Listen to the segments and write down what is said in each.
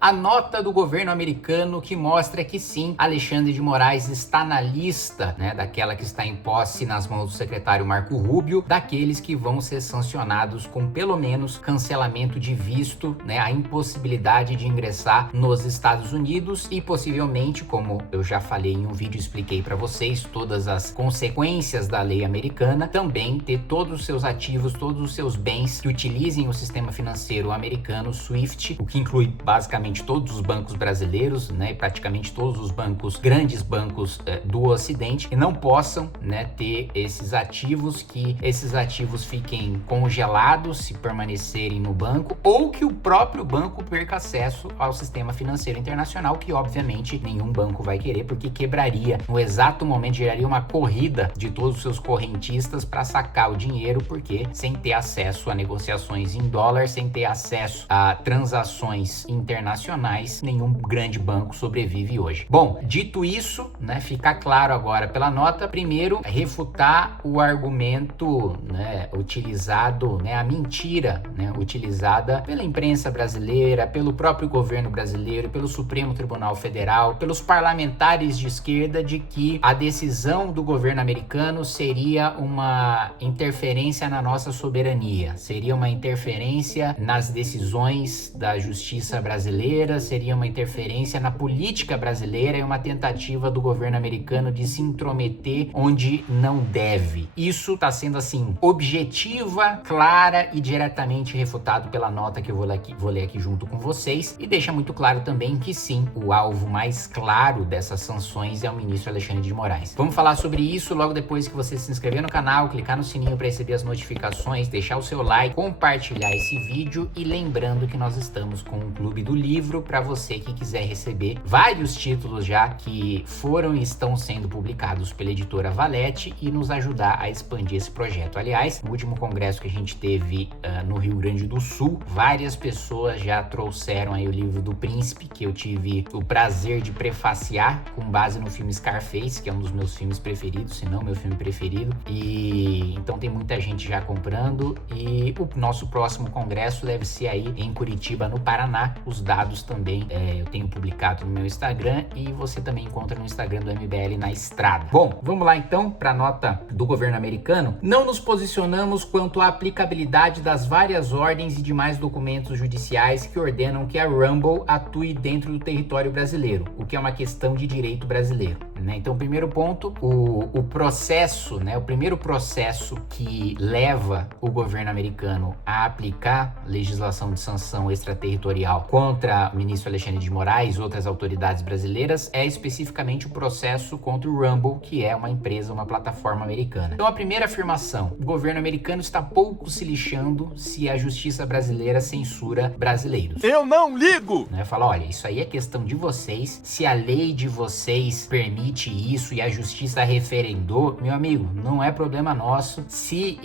A nota do governo americano que mostra que sim, Alexandre de Moraes está na lista, daquela que está em posse nas mãos do secretário Marco Rubio, daqueles que vão ser sancionados com pelo menos cancelamento de visto, a impossibilidade de ingressar nos Estados Unidos e possivelmente, como eu já falei em um vídeo e expliquei para vocês, todas as consequências da lei americana, também ter todos os seus ativos, todos os seus bens que utilizem o sistema financeiro americano SWIFT, o que inclui basicamente todos os bancos brasileiros, e praticamente todos os grandes bancos do Ocidente, e não possam, ter esses ativos, que esses ativos fiquem congelados se permanecerem no banco, ou que o próprio banco perca acesso ao sistema financeiro internacional, que obviamente nenhum banco vai querer, porque quebraria no exato momento, geraria uma corrida de todos os seus correntistas para sacar o dinheiro, porque sem ter acesso a negociações em dólar, sem ter acesso a transações internacionais, nenhum grande banco sobrevive hoje. Bom, dito isso, fica claro agora pela nota, primeiro, refutar o argumento, utilizado, a mentira, utilizada pela imprensa brasileira, pelo próprio governo brasileiro, pelo Supremo Tribunal Federal, pelos parlamentares de esquerda, de que a decisão do governo americano seria uma interferência na nossa soberania, seria uma interferência nas decisões da justiça brasileira, seria uma interferência na política brasileira e uma tentativa do governo americano de se intrometer onde não deve. Isso está sendo assim, objetiva, clara e diretamente refutado pela nota que eu vou ler aqui junto com vocês, e deixa muito claro também que sim, o alvo mais claro dessas sanções é o ministro Alexandre de Moraes. Vamos falar sobre isso logo depois que você se inscrever no canal, clicar no sininho para receber as notificações, deixar o seu like, compartilhar esse vídeo, e lembrando que nós estamos com o Clube do Livro para você que quiser receber vários títulos já que foram e estão sendo publicados pela editora Valete e nos ajudar a expandir esse projeto. Aliás, no último congresso que a gente teve no Rio Grande do Sul, várias pessoas já trouxeram aí o livro do Príncipe, que eu tive o prazer de prefaciar com base no filme Scarface, que é um dos meus filmes preferidos, se não meu filme preferido, e então tem muita gente já comprando, e o nosso próximo congresso deve ser aí em Curitiba, no Paraná. Os dados também eu tenho publicado no meu Instagram, e você também encontra no Instagram do MBL na Estrada. Bom, vamos lá então para a nota do governo americano. Não nos posicionamos quanto à aplicabilidade das várias ordens e demais documentos judiciais que ordenam que a Rumble atue dentro do território brasileiro, o que é uma questão de direito brasileiro. Então, primeiro ponto, o processo, o primeiro processo que leva o governo americano a aplicar legislação de sanção extraterritorial contra o ministro Alexandre de Moraes e outras autoridades brasileiras é especificamente o processo contra o Rumble, que é uma empresa, uma plataforma americana. Então, a primeira afirmação: o governo americano está pouco se lixando se a justiça brasileira censura brasileiros. Eu não ligo! Fala, olha, isso aí é questão de vocês, se a lei de vocês permite isso e a justiça referendou, meu amigo, não é problema nosso. Se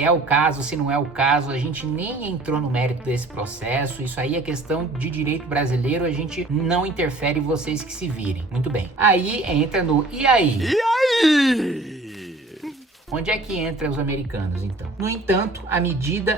é o caso, se não é o caso, a gente nem entrou no mérito desse processo, isso aí é questão de direito brasileiro, a gente não interfere, vocês que se virem. Muito bem. Aí entra no e aí? E aí? Onde é que entram os americanos, então? No entanto,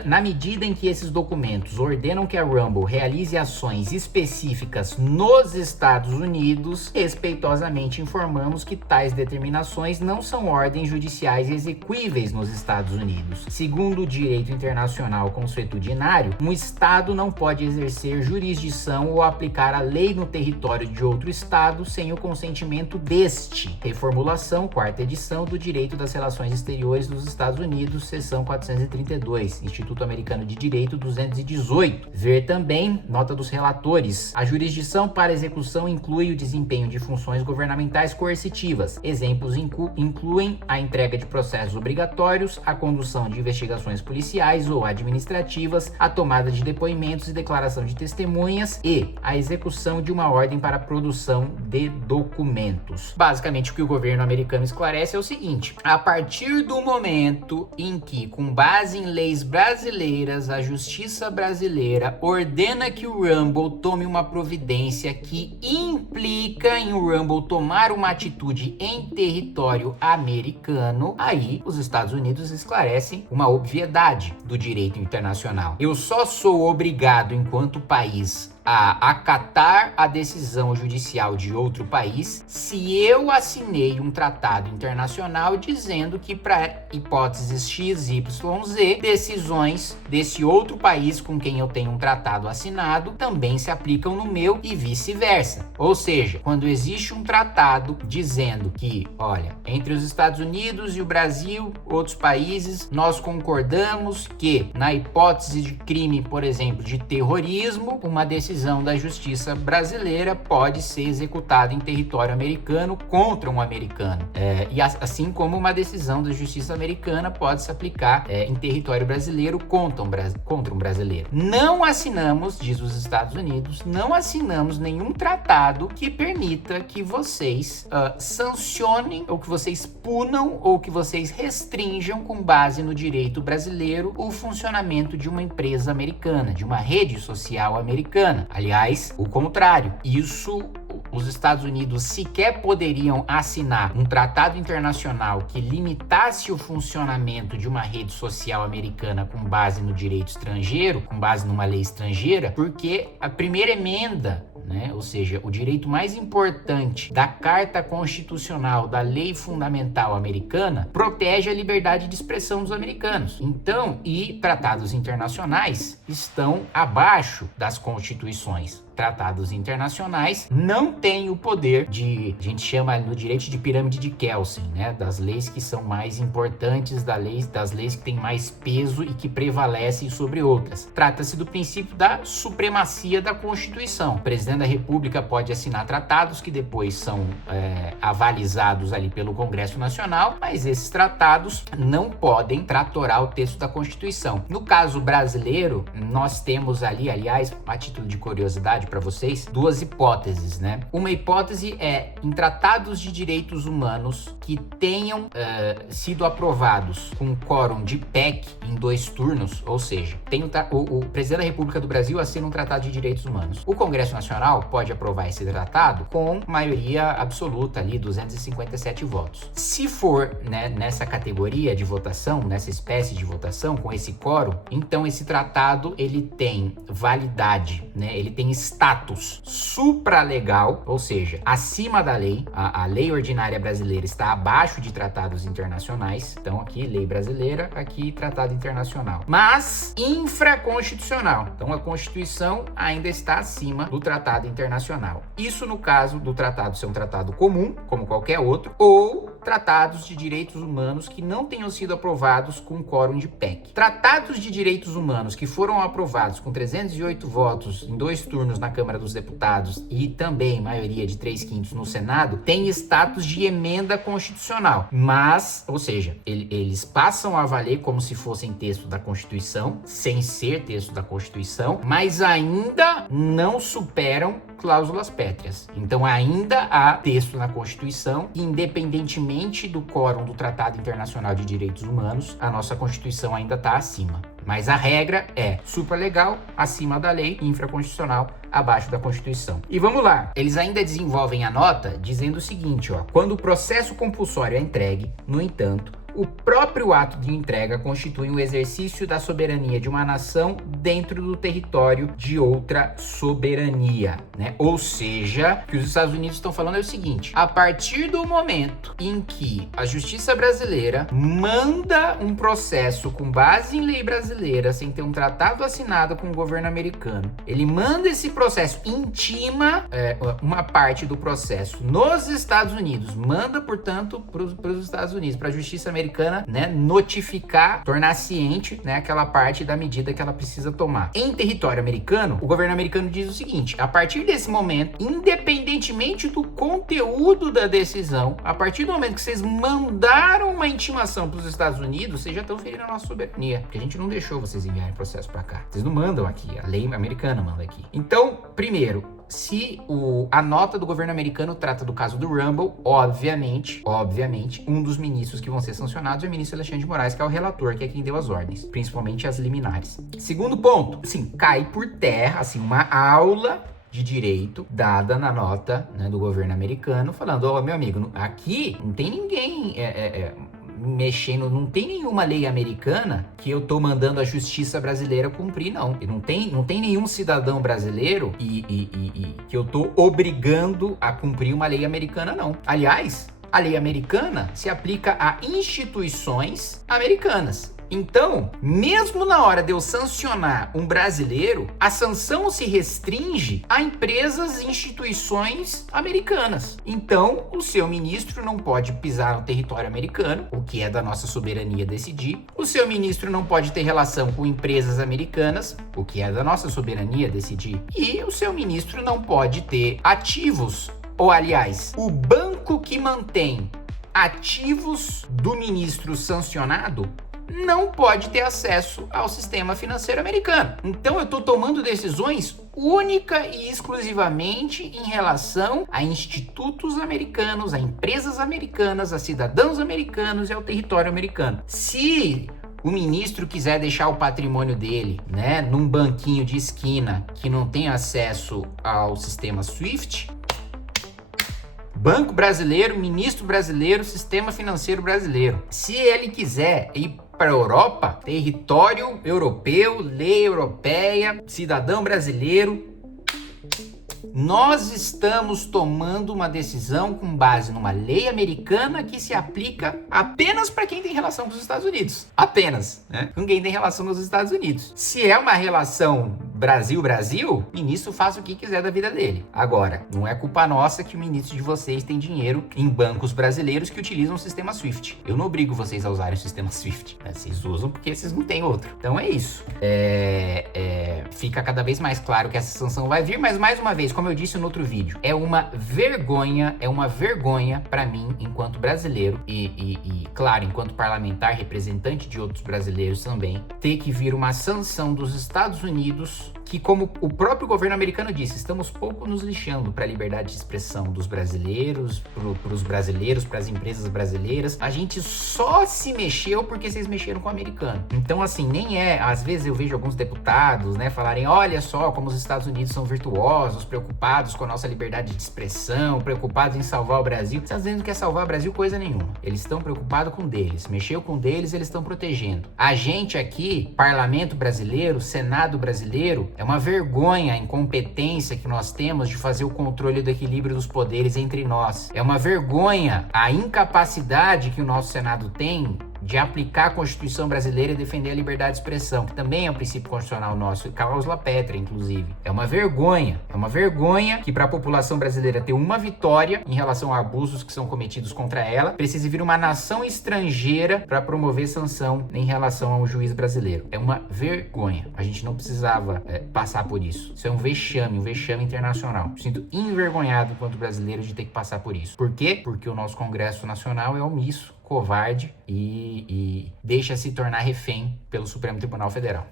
na medida em que esses documentos ordenam que a Rumble realize ações específicas nos Estados Unidos, respeitosamente informamos que tais determinações não são ordens judiciais exequíveis nos Estados Unidos. Segundo o direito internacional consuetudinário, um Estado não pode exercer jurisdição ou aplicar a lei no território de outro Estado sem o consentimento deste. Reformulação, 4ª edição do Direito das Relações Exteriores dos Estados Unidos, seção 432, Instituto Americano de Direito 218. Ver também nota dos relatores. A jurisdição para execução inclui o desempenho de funções governamentais coercitivas. Exemplos incluem a entrega de processos obrigatórios, a condução de investigações policiais ou administrativas, a tomada de depoimentos e declaração de testemunhas e a execução de uma ordem para a produção de documentos. Basicamente, o que o governo americano esclarece é o seguinte: a partir do momento em que, com base em leis brasileiras, a justiça brasileira ordena que o Rumble tome uma providência que implica em o Rumble tomar uma atitude em território americano, aí os Estados Unidos esclarecem uma obviedade do direito internacional. Eu só sou obrigado, enquanto país, a acatar a decisão judicial de outro país se eu assinei um tratado internacional dizendo que para hipóteses X, Y, Z, decisões desse outro país com quem eu tenho um tratado assinado também se aplicam no meu e vice-versa. Ou seja, quando existe um tratado dizendo que, olha, entre os Estados Unidos e o Brasil, outros países, nós concordamos que, na hipótese de crime, por exemplo, de terrorismo, uma decisão da justiça brasileira pode ser executada em território americano contra um americano. E assim como uma decisão da justiça americana pode se aplicar em território brasileiro contra um brasileiro. Não assinamos, diz os Estados Unidos, não assinamos nenhum tratado que permita que vocês sancionem, ou que vocês punam, ou que vocês restringam com base no direito brasileiro o funcionamento de uma empresa americana, de uma rede social americana. Aliás, o contrário, isso os Estados Unidos sequer poderiam assinar um tratado internacional que limitasse o funcionamento de uma rede social americana com base no direito estrangeiro, com base numa lei estrangeira, porque a primeira emenda, ou seja, o direito mais importante da Carta Constitucional, da Lei Fundamental Americana, protege a liberdade de expressão dos americanos. Então, e tratados internacionais estão abaixo das constituições. Tratados internacionais não têm o poder de, a gente chama no direito de pirâmide de Kelsen, das leis que são mais importantes, das leis que têm mais peso e que prevalecem sobre outras. Trata-se do princípio da supremacia da Constituição. O presidente da República pode assinar tratados que depois são avalizados ali pelo Congresso Nacional, mas esses tratados não podem tratorar o texto da Constituição. No caso brasileiro, nós temos ali, aliás, a título de curiosidade para vocês, duas hipóteses, Uma hipótese é em tratados de direitos humanos que tenham sido aprovados com quórum de PEC em 2 turnos, ou seja, o presidente da República do Brasil assina um tratado de direitos humanos. O Congresso Nacional pode aprovar esse tratado com maioria absoluta ali, 257 votos. Se for, nessa categoria de votação, nessa espécie de votação, com esse quórum, então esse tratado ele tem validade, ele tem status supralegal, ou seja, acima da lei. A lei ordinária brasileira está abaixo de tratados internacionais. Então aqui lei brasileira, aqui tratado internacional. Mas infraconstitucional. Então a Constituição ainda está acima do tratado internacional. Isso no caso do tratado ser um tratado comum, como qualquer outro, ou tratados de direitos humanos que não tenham sido aprovados com quórum de PEC. Tratados de direitos humanos que foram aprovados com 308 votos em 2 turnos na Câmara dos Deputados e também maioria de 3/5 no Senado, têm status de emenda constitucional. Mas, ou seja, eles passam a valer como se fossem texto da Constituição, sem ser texto da Constituição, mas ainda não superam cláusulas pétreas. Então ainda há texto na Constituição, independentemente do quórum do Tratado Internacional de Direitos Humanos, a nossa Constituição ainda está acima. Mas a regra é supralegal, acima da lei, infraconstitucional, abaixo da Constituição. E vamos lá, eles ainda desenvolvem a nota dizendo o seguinte, quando o processo compulsório é entregue, no entanto, o próprio ato de entrega constitui um exercício da soberania de uma nação dentro do território de outra soberania, Ou seja, o que os Estados Unidos estão falando é o seguinte: a partir do momento em que a justiça brasileira manda um processo com base em lei brasileira, sem ter um tratado assinado com o governo americano, ele manda esse processo, intima uma parte do processo nos Estados Unidos, manda, portanto, para os Estados Unidos, para a justiça americana, notificar, tornar ciente, aquela parte da medida que ela precisa tomar. Em território americano, o governo americano diz o seguinte: a partir desse momento, independentemente do conteúdo da decisão, a partir do momento que vocês mandaram uma intimação para os Estados Unidos, vocês já estão ferindo a nossa soberania, porque a gente não deixou vocês enviarem processo para cá. Vocês não mandam aqui, a lei americana manda aqui. Então, primeiro, se a nota do governo americano trata do caso do Rumble, obviamente, um dos ministros que vão ser sancionados é o ministro Alexandre de Moraes, que é o relator, que é quem deu as ordens, principalmente as liminares. Segundo ponto, cai por terra, uma aula de direito dada na nota do governo americano, falando, meu amigo, aqui não tem ninguém mexendo, não tem nenhuma lei americana que eu tô mandando a justiça brasileira cumprir, não. E não tem nenhum cidadão brasileiro que eu tô obrigando a cumprir uma lei americana, não. Aliás, a lei americana se aplica a instituições americanas. Então, mesmo na hora de eu sancionar um brasileiro, a sanção se restringe a empresas e instituições americanas. Então, o seu ministro não pode pisar no território americano, o que é da nossa soberania decidir. O seu ministro não pode ter relação com empresas americanas, o que é da nossa soberania decidir. E o seu ministro não pode ter ativos, ou aliás, o banco que mantém ativos do ministro sancionado não pode ter acesso ao sistema financeiro americano. Então eu estou tomando decisões única e exclusivamente em relação a institutos americanos, a empresas americanas, a cidadãos americanos e ao território americano. Se o ministro quiser deixar o patrimônio dele, né, num banquinho de esquina que não tem acesso ao sistema SWIFT, Banco Brasileiro, Ministro Brasileiro, Sistema Financeiro Brasileiro. Se ele quiser ir para a Europa, território europeu, lei europeia, cidadão brasileiro, nós estamos tomando uma decisão com base numa lei americana que se aplica apenas para quem tem relação com os Estados Unidos. Apenas, né? Com quem tem relação com os Estados Unidos. Se é uma relação Brasil-Brasil, o ministro faz o que quiser da vida dele. Agora, não é culpa nossa que o ministro de vocês tem dinheiro em bancos brasileiros que utilizam o sistema SWIFT. Eu não obrigo vocês a usarem o sistema SWIFT, né? Vocês usam porque vocês não têm outro. Então é isso. Fica cada vez mais claro que essa sanção vai vir, mas mais uma vez, como eu disse no outro vídeo, é uma vergonha para mim, enquanto brasileiro e claro, enquanto parlamentar, representante de outros brasileiros também, ter que vir uma sanção dos Estados Unidos que, como o próprio governo americano disse, estamos pouco nos lixando para a liberdade de expressão dos brasileiros, para os brasileiros, para as empresas brasileiras. A gente só se mexeu porque vocês mexeram com o americano. Então, assim, nem é... Às vezes eu vejo alguns deputados, né, falarem, olha só como os Estados Unidos são virtuosos, preocupados com a nossa liberdade de expressão, preocupados em salvar o Brasil. Você está dizendo que quer salvar o Brasil coisa nenhuma. Eles estão preocupados com deles. Mexeu com deles, eles estão protegendo. A gente aqui, parlamento brasileiro, senado brasileiro, é uma vergonha a incompetência que nós temos de fazer o controle do equilíbrio dos poderes entre nós. É uma vergonha a incapacidade que o nosso Senado tem de aplicar a Constituição brasileira e defender a liberdade de expressão, que também é um princípio constitucional nosso, e cláusula pétrea, inclusive. É uma vergonha que para a população brasileira ter uma vitória em relação a abusos que são cometidos contra ela, precise vir uma nação estrangeira para promover sanção em relação ao juiz brasileiro. É uma vergonha. A gente não precisava passar por isso. Isso é um vexame internacional. Me sinto envergonhado enquanto brasileiro de ter que passar por isso. Por quê? Porque o nosso Congresso Nacional é omisso, covarde e deixa se tornar refém pelo Supremo Tribunal Federal.